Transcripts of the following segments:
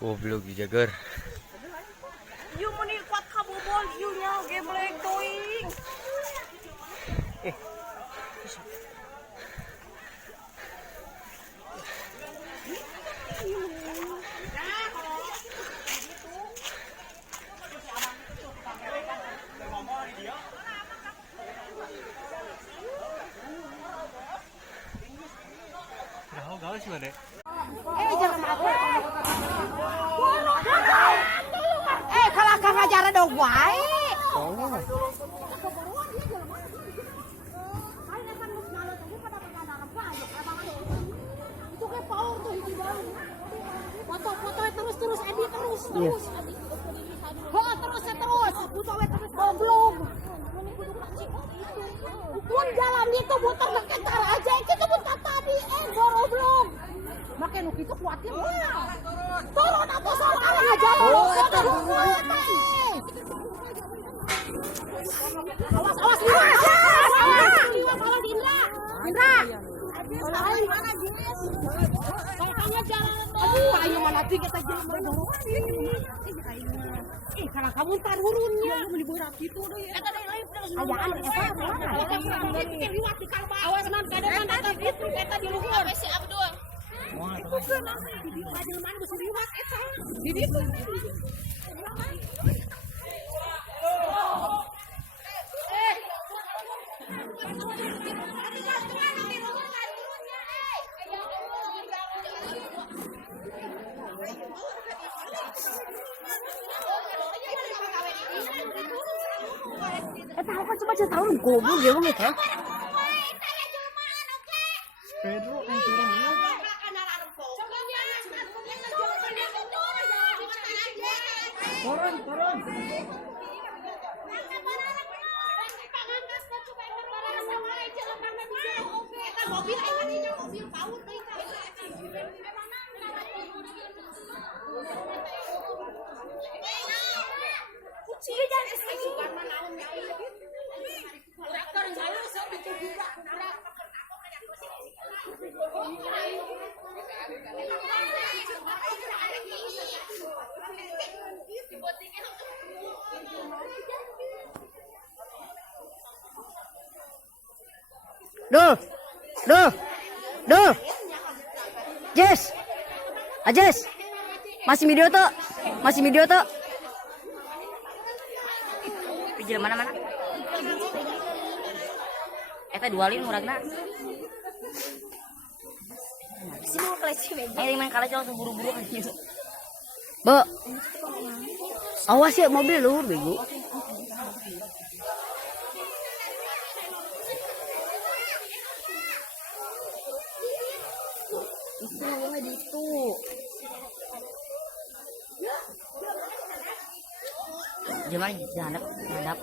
Goblok dijagar. Ieu meni kuat kabobol ieu nya geblek teuing. Jangan apa. Kalau kang ajar dong wae. Foto-foto terus edit terus. Oh, terus. Foto terus belum. Pun jalan itu muter deket aja kita muter tadi belum. Makin nu kitu kuatir wah. Turun atuh soal aja. Awas liwat awas Indra. Lain mana jenis? Kayaknya jalan. Aduh, ayo mana sih kita jalan berdua. Karena kamu ntar urunnya beli berat gitu deh. Eta deui lain terus. Ayaan eta liwat di kalba. Awas man kademan eta itu eta di luhur. Si Abdul. Itu kan di jelmaan geus liwat eta. Di ditu. Tahu kan cuma tahu goblok dia mah eta. Pedro yang turun. Turun. Eta mobil ayeuna mobil paut deui ka. Kucing jangan esok mana naon nyawa. Traktor jalur sok dicoba. Duh. Jess. Ajes. Masih video tuh. Pijil mana? Eta dualin muragna. Sini mau kelas meja. Ayo main kalah langsung buru-buru kan gitu. Bo. Awas ya mobil luhur bego. Itu. Jangan hadap.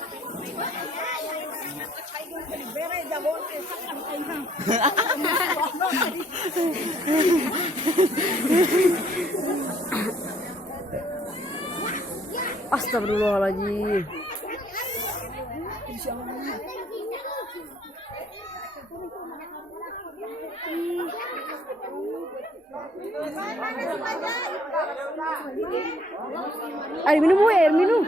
Astagfirullahaladzim. Air minum.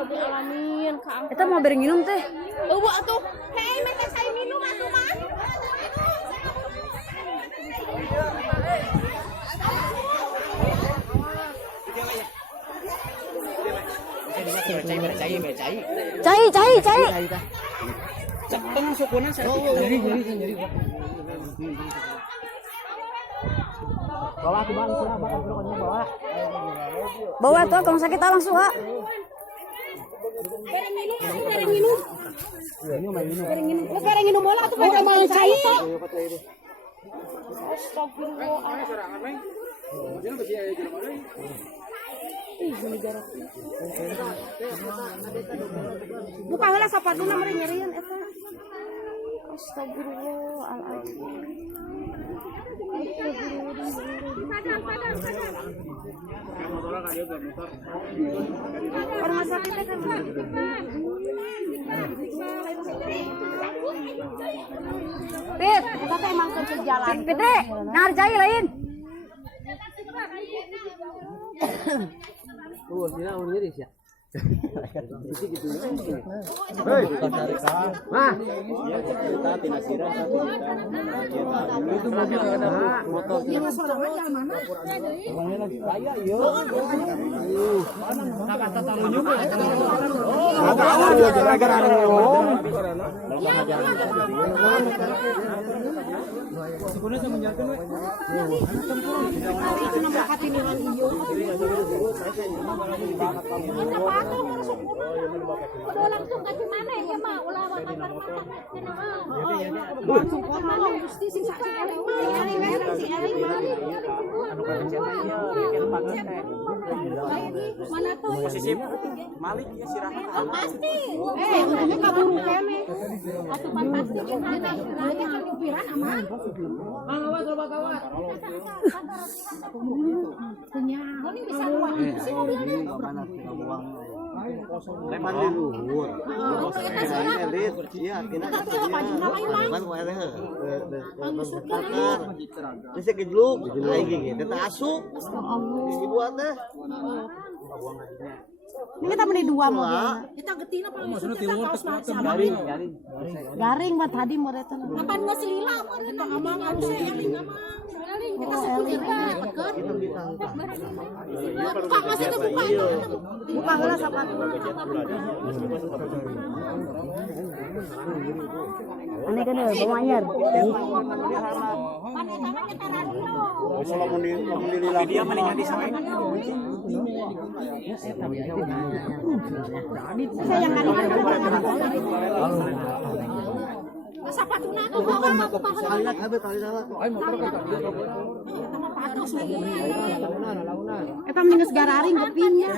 Alamin Kang. Kita mau beri minum teh. Bu atuh. Hei, minta saya minum atuh mah. Cai. Tengah sukunan saya nyeri. Bawa ke bang, bawa. Bawa tuh kalau sakit langsung ha. Bareng minum bola atuh pada mau cai to. Buka heula sapatuna meureun nyerieun eta. Astagfirullahaladzim. Rumah sakitnya kan. Pit, kita emang ke jalan. Pit deh, ngarjai lain. Tuh, sila udah jadi sih. Nah, kita tidak kira satu itu mobil motor. Ini suara jalan mana? Saya yo. Kata taruhnya mah. Gara-gara ada ngomong. Sebenarnya saya menjalankan we. Itu nama hati orang iyo. Udah langsung ke mana ya mah? Ulah makan langsung ke mana? Mesti sing saksi eling mana tuh? Posisi Malik ya sirahan. Pasti. Ini kaburu kene. Atupan pasti kita kan nyupiran aman. Awas coba kawat. Kenyang. Ini bisa buat sih mobilnya. Lepas di luhur. Elit, iya, kita bisa kejeluk, lagi gitu, asup, dibuat deh. Ini kita beli 2 mobil. Kita getina paling garing buat tadi mau datang. Kapan nggak selila mau datang amang harus eling amang. Kita sebutin peker. Buka masih kebuka. Buka heula sapatu. Aneh kan pemanyar. Kalau mau dilihat Dia meninggal di sana. Saya yang garing. Sapatuna tuh bawa Salak habis tali salak. Eta mending segararing gepinnya.